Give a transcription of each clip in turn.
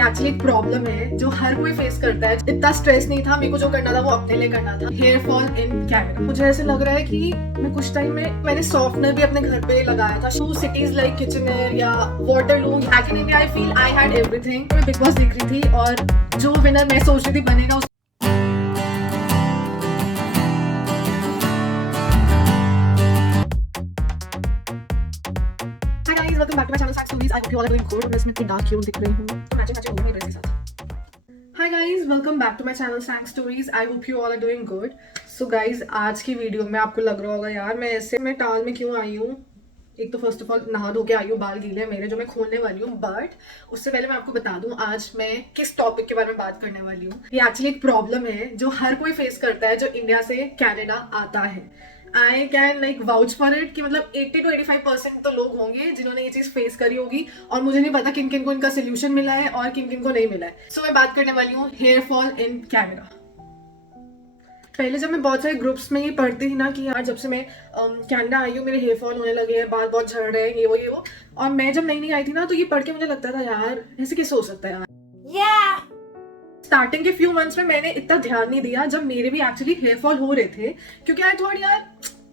ये एक्चुअली एक प्रॉब्लम है जो हर कोई फेस करता है। इतना स्ट्रेस नहीं था, मेरे को जो करना था वो अपने लिए करना था। Hair fall in Canada. मुझे ऐसे लग रहा है कि मैं कुछ टाइम में मैंने सॉफ्टनर भी अपने घर पे लगाया था। टू सिटीज लाइक किचनर या Waterloo. Back in India I feel I had everything. मैं बिग बॉस देख रही थी और जो विनर मैं सोच रही थी बनेगा welcome back to my channel sex stories. I hope you all are doing good. मैं इसमें इतनी डार्क क्यों दिख रही हूं? तो मैचिंग हो गई ड्रेस के साथ। Hi guys, welcome back to my channel sex stories. I hope you all are doing good. So guys, आज की वीडियो में आपको लग रहा होगा यार मैं टाल में क्यों आई हूँ। एक तो फर्स्ट ऑफ ऑल नहा धो के आई हूँ, बाल गीले मेरे जो मैं खोलने वाली हूँ। बट उससे पहले मैं आपको बता दूं आज मैं किस टॉपिक के बारे में बात करने वाली हूँ। ये एक्चुअली एक प्रॉब्लम है जो हर कोई फेस करता है जो इंडिया से कनाडा आता है। I can like vouch for it कि मतलब 80 to 85% तो लोग होंगे जिन्होंने ये चीज फेस करी होगी और मुझे नहीं पता किन किन को इनका सोल्यूशन मिला है और किन किन को नहीं मिला है। सो मैं बात करने वाली हूँ हेयर फॉल इन कनाडा। पहले जब मैं बहुत सारे ग्रुप्स में ये पढ़ती थी ना कि यार जब से मैं कनाडा आई हूँ मेरे हेयर फॉल होने लगे हैं, बाल बहुत झड़ रहे हैं, ये वो। और मैं जब नई आई थी ना तो ये पढ़ के मुझे लगता था यार ऐसे कैसे हो सकता है यार। स्टार्टिंग के फ्यू मंथ्स में मैंने इतना ध्यान नहीं दिया जब मेरे भी एक्चुअली हेयर फॉल हो रहे थे, क्योंकि यार थोड़ा यार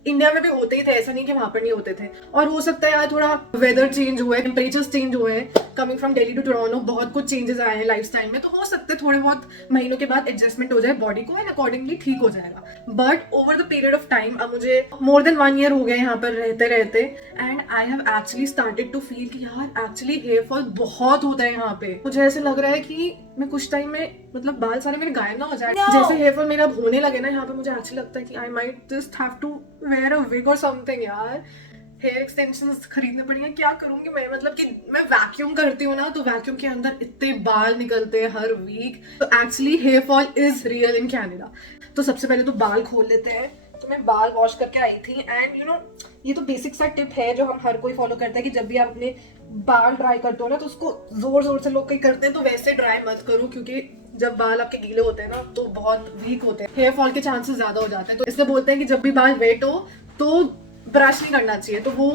इंडिया में भी होते ही थे, ऐसा नहीं कि वहां पर नहीं होते थे। और हो सकता है यार थोड़ा वेदर चेंज हुआ है, टेम्परेचर्स चेंज हुए हैं, coming from Delhi to Toronto बहुत कुछ चेंजेस आए हैं लाइफस्टाइल में, तो हो सकते हैं थोड़े बहुत महीनों के बाद एडजस्टमेंट हो जाए बॉडी को एंड अकॉर्डिंगली ठीक हो जाएगा। But over the period of time, अब मुझे मोर देन 1 year हो गया यहाँ पर रहते रहते, and I have actually started to feel कि यार एक्चुअली हेयर फॉल बहुत होता है यहाँ पे। मुझे ऐसे लग रहा है कि मैं कुछ टाइम में मतलब बाल सारे मेरे गायब ना हो जाए। जैसे हेयर फॉल मेरा होने लगे ना यहाँ पे, मुझे एक्चुअली लगता है कि I might just have to wear a wig और समथिंग यार। हेयर एक्सटेंशंस खरीदने पड़ेंगे, क्या करूंगी मैं। मतलब कि मैं वैक्यूम करती हूँ ना तो वैक्यूम के अंदर इतने बाल निकलते हैं हर वीक। तो actually hair fall is real in Canada. तो सबसे पहले तो बाल खोल लेते हैं। तो मैं बाल वॉश करके आई थी एंड यू नो ये तो बेसिक सा टिप है जो हम हर कोई फॉलो करता है कि जब भी आप अपने बाल ड्राई करते हो ना तो उसको जोर जोर से लोग कहीं करते हैं, तो वैसे ड्राई मत करो, क्योंकि जब बाल आपके गीले होते हैं ना तो बहुत वीक होते हैं, हेयर फॉल के चांसेस ज्यादा हो जाते हैं। तो इसलिए बोलते हैं कि जब भी बाल वेट हो तो ब्रश नहीं करना चाहिए। तो वो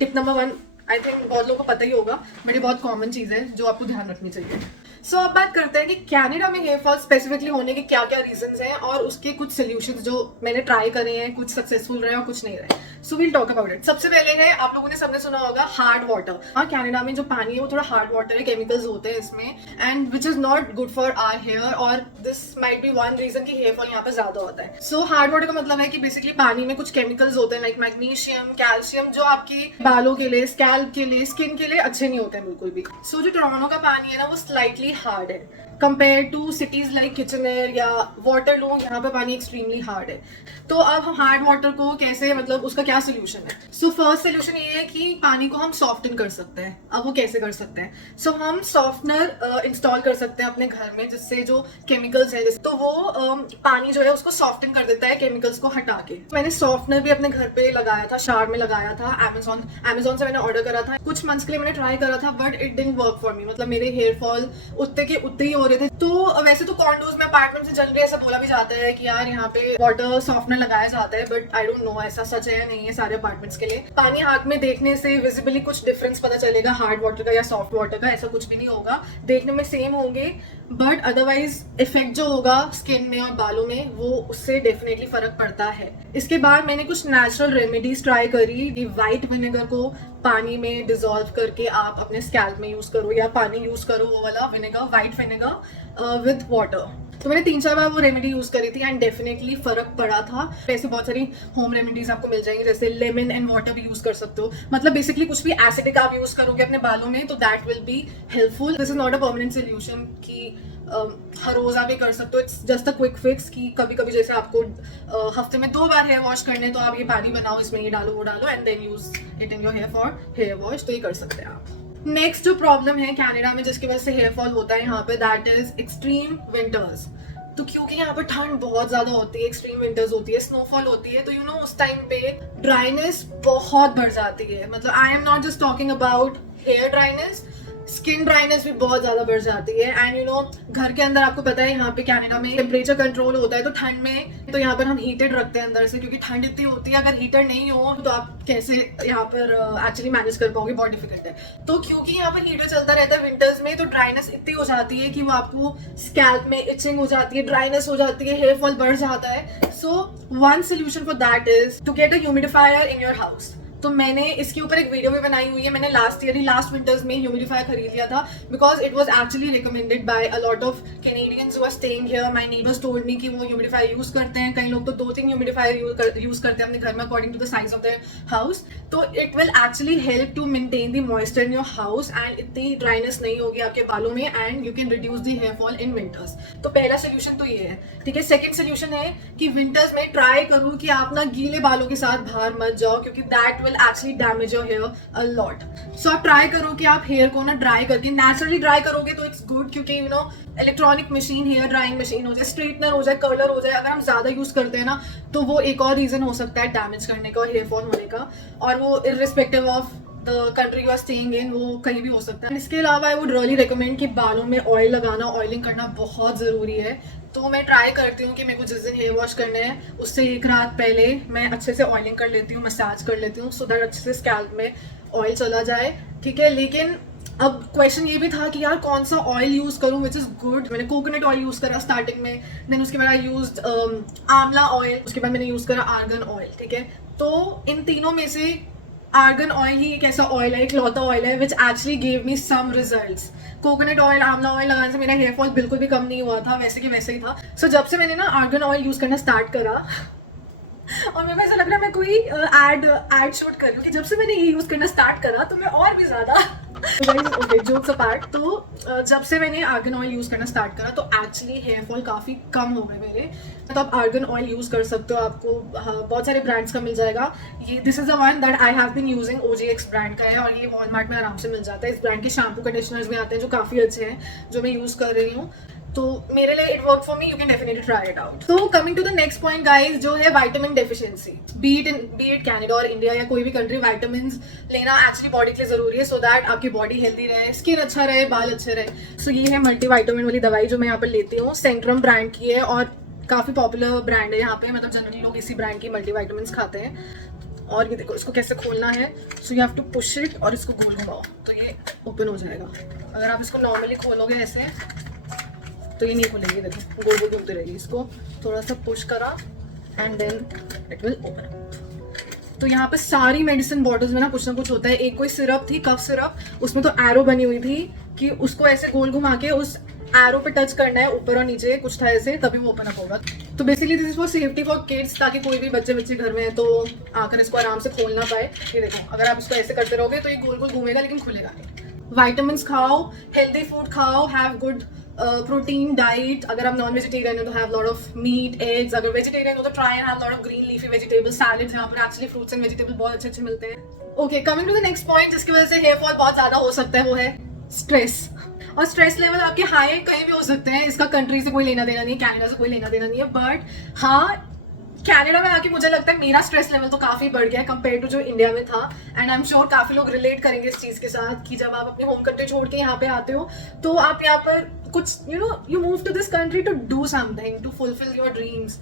टिप नंबर 1 आई थिंक बहुत लोगों को पता ही होगा, बट ये बहुत कॉमन चीज है जो आपको ध्यान रखनी चाहिए। सो अब बात करते हैं कि कनाडा में हेयर फॉल स्पेसिफिकली होने के क्या क्या रीजंस हैं और उसके कुछ सोल्यूशंस जो मैंने ट्राई करे हैं, कुछ सक्सेसफुल रहे और कुछ नहीं रहे। So will talk about it. सबसे पहले है, आप लोगों ने सबने सुना होगा हार्ड वाटर। हाँ, कनाडा में जो पानी है वो थोड़ा हार्ड वाटर है, केमिकल्स होते हैं इसमें and which is not good for our hair, और this might be one reason कि हेयर फॉल यहाँ पे ज्यादा होता है। सो हार्ड वाटर का मतलब है कि बेसिकली पानी में कुछ केमिकल्स होते हैं लाइक मैग्नीशियम, कैल्शियम, जो आपकी बालों के लिए, स्कैल्प के लिए, स्किन के लिए अच्छे नहीं होते हैं बिल्कुल भी। सो जो टोरंटो का पानी है ना वो स्लाइटली हार्ड है compare to cities like Kitchener या वाटरलू। यहाँ पे पानी एक्सट्रीमली हार्ड है। तो अब हम हार्ड वाटर को कैसे, मतलब उसका क्या सोल्यूशन है? सो फर्स्ट सोल्यूशन ये है कि पानी को हम सॉफ्टन कर सकते हैं। अब वो कैसे कर सकते हैं? सो हम सॉफ्टनर इंस्टॉल कर सकते हैं अपने घर में, जिससे जो केमिकल्स है तो वो पानी जो है उसको सॉफ्टन कर देता है केमिकल्स को हटा के। मैंने सॉफ्टनर भी अपने घर पे लगाया था, शावर में लगाया था, अमेजोन से मैंने ऑर्डर करा था। कुछ मंथ्स के लिए मैंने ट्राई करा था but it didn't work for me. मतलब मेरे हेयर फॉल उतने के उतने ही हो रहे थे। तो वैसे तो कॉन्डोज में अपार्टमेंट से जनरली ऐसा बोला भी जाता है कि यार यहाँ पे वाटर सॉफ्टनर लगाया जाता है, बट आई डोंट नो ऐसा सच है या नहीं है सारे अपार्टमेंट्स के लिए। पानी हाथ में देखने से विजिबली कुछ डिफरेंस पता चलेगा हार्ड वाटर का या सॉफ्ट वाटर का, ऐसा कुछ भी नहीं होगा, देखने में सेम होंगे, बट अदरवाइज इफेक्ट जो होगा स्किन में और बालों में वो उससे डेफिनेटली फर्क पड़ता है। इसके बाद मैंने कुछ नेचुरल रेमेडीज ट्राई करी कि व्हाइट विनेगर को पानी में डिजोल्व करके आप अपने स्कैल्प में यूज करो, या पानी यूज करो वो वाला vinegar, white vinegar with water. तो मैंने 3-4 बार वो रेमेडी यूज करी थी एंड डेफिनेटली फर्क पड़ा था। ऐसे बहुत सारी होम रेमेडीज आपको मिल जाएंगी, जैसे लेमन एंड वाटर भी यूज कर सकते हो। मतलब बेसिकली कुछ भी एसिडिक आप यूज करोगे अपने बालों में तो that will be helpful. This is not a permanent solution कि हर रोज आप ये कर सकते हो। It's just a quick fix कि कभी कभी जैसे आपको हफ्ते में 2 बार हेयर वॉश करने, तो आप ये पानी बनाओ, इसमें ये डालो वो डालो and then use it in your hair for hair wash. तो ये कर सकते हैं आप। नेक्स्ट जो प्रॉब्लम है कनाडा में जिसकी वजह से हेयर फॉल होता है यहाँ पे, दैट इज एक्सट्रीम विंटर्स। तो क्योंकि यहाँ पर ठंड बहुत ज्यादा होती है, एक्सट्रीम विंटर्स होती है, स्नोफॉल होती है, तो यू नो उस टाइम पे ड्राइनेस बहुत बढ़ जाती है। मतलब I am not just talking about hair dryness, skin dryness भी बहुत ज्यादा बढ़ जाती है। एंड यू नो घर के अंदर आपको पता है यहाँ पे कनाडा में टेम्परेचर कंट्रोल होता है, तो ठंड में तो यहाँ पर हम हीटेड रखते हैं अंदर से, क्योंकि ठंड इतनी होती है। अगर हीटर नहीं हो तो आप कैसे यहाँ पर एक्चुअली मैनेज कर पाओगे, बहुत डिफिकल्ट है। तो क्योंकि यहाँ पर हीटर चलता रहता है विंटर्स में, तो ड्राइनेस इतनी हो जाती है कि वो आपको स्कैल्प में इचिंग हो जाती है, ड्राइनेस हो जाती है, हेयर फॉल बढ़ जाता है। So one solution for that is to get a humidifier in your house. तो मैंने इसके ऊपर एक वीडियो भी बनाई हुई है। मैंने लास्ट विंटर्स में ह्यूमिडिफायर खरीद लिया था, because it was actually recommended by a lot of Canadians who are staying here. My neighbours told me कि वो ह्यूमिडिफायर यूज करते हैं। कई लोग तो 2-3 ह्यूमिडिफायर यूज करते हैं अपने घर में according to the size of their house. तो it will actually help to maintain the moisture in your house and इतनी ड्राइनेस नहीं होगी आपके बालों में, and you can reduce the hair fall in winters. तो पहला सोल्यूशन तो ये है, ठीक है। सेकंड सोल्यूशन है कि विंटर्स में ट्राई करो कि आप ना गीले बालों के साथ बाहर मत जाओ, क्योंकि that will actually damage your hair a lot. So आप ट्राई करो कि आप हेयर को ना ड्राई करके नेचुरली ड्राई करोगे तो इट्स गुड, क्योंकि you know electronic machine, hair drying machine हो जाए, स्ट्रेटनर हो जाए, कर्लर हो जाए, अगर हम ज्यादा यूज करते हैं ना तो वो एक और रीजन हो सकता है डैमेज करने का और हेयर फॉल होने का, और वो irrespective of the country you are staying in, वो कहीं भी हो सकता है। इसके अलावा आई वुड रियली रिकमेंड कि बालों में ऑयल लगाना, ऑयलिंग करना बहुत जरूरी है। तो मैं ट्राई करती हूँ कि मेरे को जिस दिन हेयर वॉश करने हैं उससे एक रात पहले मैं अच्छे से ऑयलिंग कर लेती हूँ, मसाज कर लेती हूँ, सो दैट अच्छे से स्कैल्प में ऑयल चला जाए, ठीक है। लेकिन अब क्वेश्चन ये भी था कि यार कौन सा ऑयल यूज करूं विच इज गुड। मैंने कोकोनट ऑयल यूज करा स्टार्टिंग में, देन उसके बाद आई यूज्ड आंवला ऑयल, उसके बाद मैंने यूज करा आर्गन ऑयल, ठीक है। तो इन तीनों में से आर्गन ऑयल ही एक ऐसा ऑयल है, एक लौता ऑयल है which actually gave me some results. Coconut oil, आंवला ऑयल लगाने से मेरा हेयर फॉल बिल्कुल भी कम नहीं हुआ था, वैसे कि वैसे ही था। सो जब से मैंने ना आर्गन ऑयल यूज करना स्टार्ट करा और मेरे को ऐसा लग रहा है मैं कोई एड शूट कर रही हूँ कि जब से मैंने ये यूज करना स्टार्ट करा तो मैं और भी ज्यादा ओके जोक्स अपार्ट, तो जब से मैंने आर्गन ऑयल यूज करना स्टार्ट करा तो एक्चुअली हेयर फॉल काफी कम हो गए मेरे। तो आप आर्गन ऑयल यूज कर सकते हो, आपको बहुत सारे ब्रांड्स का मिल जाएगा। ये this is the one that I have been using, OGX brand का है, और ये वॉलमार्ट में आराम से मिल जाता है। इस ब्रांड के शैम्पू कंडीशनर्स भी आते हैं जो काफी अच्छे हैं, जो मैं यूज कर रही हूँ। तो मेरे लिए it work for me, you can definitely try it out. तो coming to the next point guys, जो है vitamin deficiency. Be it Canada और इंडिया या कोई भी कंट्री, विटामिन लेना एक्चुअली बॉडी के लिए जरूरी है, सो दैट आपकी बॉडी हेल्दी रहे, स्किन अच्छा रहे, बाल अच्छे रहे। सो ये है मल्टीविटामिन वाली दवाई जो मैं यहाँ पर लेती हूँ, सेंट्रम ब्रांड की है और काफी पॉपुलर ब्रांड है यहाँ पे, मतलब जनरली लोग इसी ब्रांड की मल्टीविटामिन खाते हैं। और ये देखो इसको कैसे खोलना है, so you have to push it और इसको गोल घुमाओ तो ये ओपन हो जाएगा। अगर आप इसको नॉर्मली खोलोगे ऐसे तो ये नहीं खुलेगी, देखो गोल गोल घूमती रहेगी। इसको थोड़ा सा पुश करा and then it will open. तो यहाँ पे सारी मेडिसिन बॉटल्स में ना कुछ होता है। एक कोई सिरप थी, कफ सिरप, उसमें तो एरो बनी हुई थी कि उसको ऐसे गोल घुमा के उस एरो पे टच करना है, ऊपर और नीचे कुछ था ऐसे, तभी वो ओपन अप होगा। तो basically this is for safety for kids, ताकि कोई भी बच्चे घर में है तो आकर इसको आराम से खोल ना पाए। ये देखो अगर आप इसको ऐसे करते रहोगे तो ये गोल गोल घूमेगा लेकिन खुलेगा नहीं। विटामिन खाओ, हेल्दी फूड खाओ, हैव गुड प्रोटीन डाइट। अगर आप नॉन वेजिटेरियन हो तो have lot of meat, eggs. अगर वेजिटेरियन हो तो try and have lot of green leafy vegetable salads, जहाँ पर एक्चुअली फ्रूट्स एंड वेजिटेबल बहुत अच्छे अच्छे मिलते हैं। Okay, coming to the next point जिसकी वजह से हेयर फॉल बहुत ज्यादा हो सकता है, वो है स्ट्रेस। और स्ट्रेस लेवल आपके हाई कहीं भी हो सकते हैं, इसका कंट्री से कोई लेना देना नहीं है, कनाडा से कोई लेना देना नहीं है। बट हाँ, कनाडा में आके मुझे लगता है मेरा स्ट्रेस लेवल तो काफी बढ़ गया है कंपेयर टू जो इंडिया में था। एंड आई एम श्योर काफी लोग रिलेट करेंगे इस चीज के साथ कि जब आप अपने होम कंट्री छोड़ के यहाँ पे आते हो तो आप यहाँ पर कुछ you move to this country to do something, to fulfil your dreams,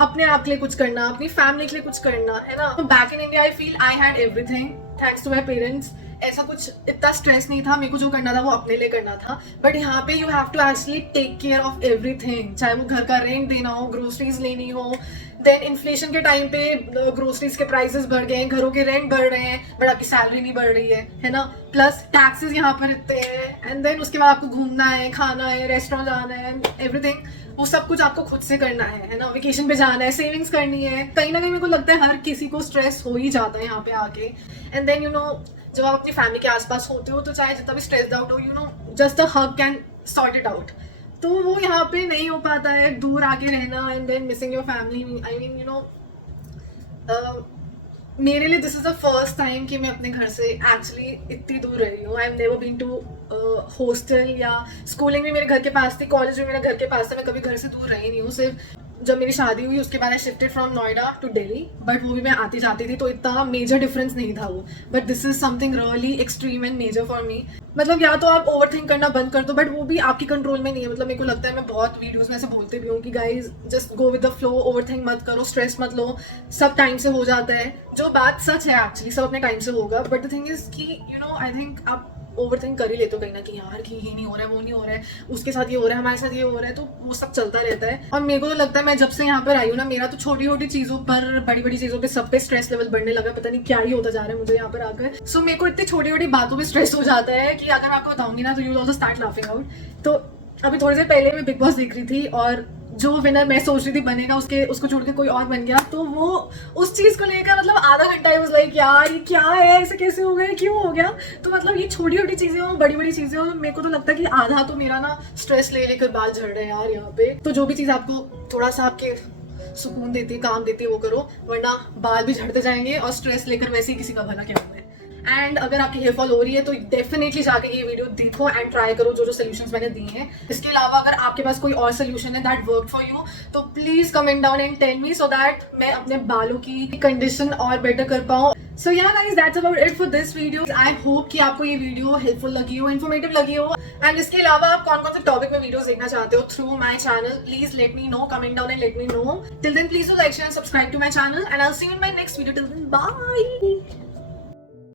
अपने आप के लिए कुछ करना, अपनी फैमिली के लिए कुछ करना, है ना। Back in India I feel I had everything thanks to my parents. ऐसा कुछ इतना स्ट्रेस नहीं था, मेरे को जो करना था वो अपने लिए करना था। बट यहाँ पे you have to actually take care of everything, चाहे वो घर का रेंट देना हो, ग्रोसरीज लेनी हो। देन इन्फ्लेशन के टाइम पे ग्रोसरीज के प्राइसेस बढ़ गए हैं, घरों के रेंट बढ़ रहे हैं, बट आपकी सैलरी नहीं बढ़ रही है ना। प्लस टैक्सेस यहाँ पर इतने हैं, एंड देन उसके बाद आपको घूमना है, खाना है, रेस्टोरेंट जाना है, एवरीथिंग वो सब कुछ आपको खुद से करना है ना। वेकेशन पे जाना है, सेविंग्स करनी है। कहीं ना कहीं मेरे को लगता है हर किसी को स्ट्रेस हो ही जाता है यहाँ पे आके। एंड देन जब आप अपनी फैमिली के आसपास होते हो तो चाहे जितना भी स्ट्रेस्ड आउट हो, just a hug can sort it out. तो वो यहाँ पे नहीं हो पाता है, दूर आके रहना and then missing your family. I mean मेरे लिए this is the first time कि मैं अपने घर से एक्चुअली इतनी दूर रही हूँ। I am never been to hostel, या स्कूलिंग भी मेरे घर के पास थी, कॉलेज भी मेरे घर के पास था, मैं कभी घर से दूर रही नहीं हूँ। सिर्फ जब मेरी शादी हुई उसके बाद I shifted from Noida to Delhi, but वो भी मैं आती जाती थी तो इतना मेजर डिफरेंस नहीं था वो। But this is something really extreme and major for me. मतलब या तो आप ओवर थिंक करना बंद कर दो, बट वो भी आपके कंट्रोल में नहीं है। मतलब मेरे को लगता है, मैं बहुत वीडियोस में ऐसे बोलते भी हूँ कि guys just go with the flow, over think मत करो, स्ट्रेस मत लो, सब टाइम से हो जाता है। जो बात सच है एक्चुअली, सब अपने टाइम से होगा। बट द थिंग इज कि आई थिंक आप ओवर थिंक कर ही लेते हो कहीं ना कि यार कि ये नहीं हो रहा है, वो नहीं हो रहा है, उसके साथ ये हो रहा है, हमारे साथ ये हो रहा है, तो वो सब चलता रहता है। और मेरे को तो लगता है मैं जब से यहाँ पर आई हूँ ना, मेरा तो छोटी छोटी चीजों पर, बड़ी बड़ी चीजों पे, सब पे स्ट्रेस लेवल बढ़ने लगा। पता नहीं क्या ही होता जा रहा है मुझे यहाँ पर आकर। सो मेरे को इतनी छोटी छोटी बातों पर स्ट्रेस हो जाता है कि अगर मैं आपको बताऊंगी ना तो you will also start laughing out. तो अभी थोड़ी देर पहले मैं बिग बॉस देख रही थी और जो विनर मैं सोच रही थी बनेगा, उसको छोड़ के कोई और बन गया। तो वो उस चीज को लेकर मतलब आधा घंटा आई वाज लाइक यार ये क्या है, ऐसे कैसे हो गया, क्यों हो गया। तो मतलब ये छोटी छोटी चीजें हो, बड़ी बड़ी चीजें हो, मेरे को तो लगता है कि आधा तो मेरा ना स्ट्रेस ले लेकर बाल झड़ रहे हैं यार यहाँ पे। तो जो भी चीज आपको थोड़ा सा आपके सुकून देती है, काम देती है, वो करो, वरना बाल भी झड़ते जाएंगे और स्ट्रेस लेकर वैसे ही किसी का भला क्या हुआ है। एंड अगर आपकी हेयर फॉल हो रही है तो डेफिनेटली जाके ये वीडियो देखो एंड ट्राई करो जो जो सोल्यूशंस मैंने दिए हैं। इसके अलावा अगर आपके पास कोई और सोल्यूशन है दैट वर्क फॉर यू, तो please comment down and tell me, so that मैं अपने बालों की कंडीशन और बेटर कर पाऊँ। सो या guys, that's about it for this video. I hope कि आपको ये वीडियो हेल्पफुल लगी हो, इन्फॉर्मेटिव लगी हो। एंड इसके अलावा आप कौन कौन से टॉपिक में वीडियोस देखना चाहते हो through my channel, please let me know, comment down and let me know. Till then please do like, share, subscribe to my channel and I will see you in my next video. Till then bye.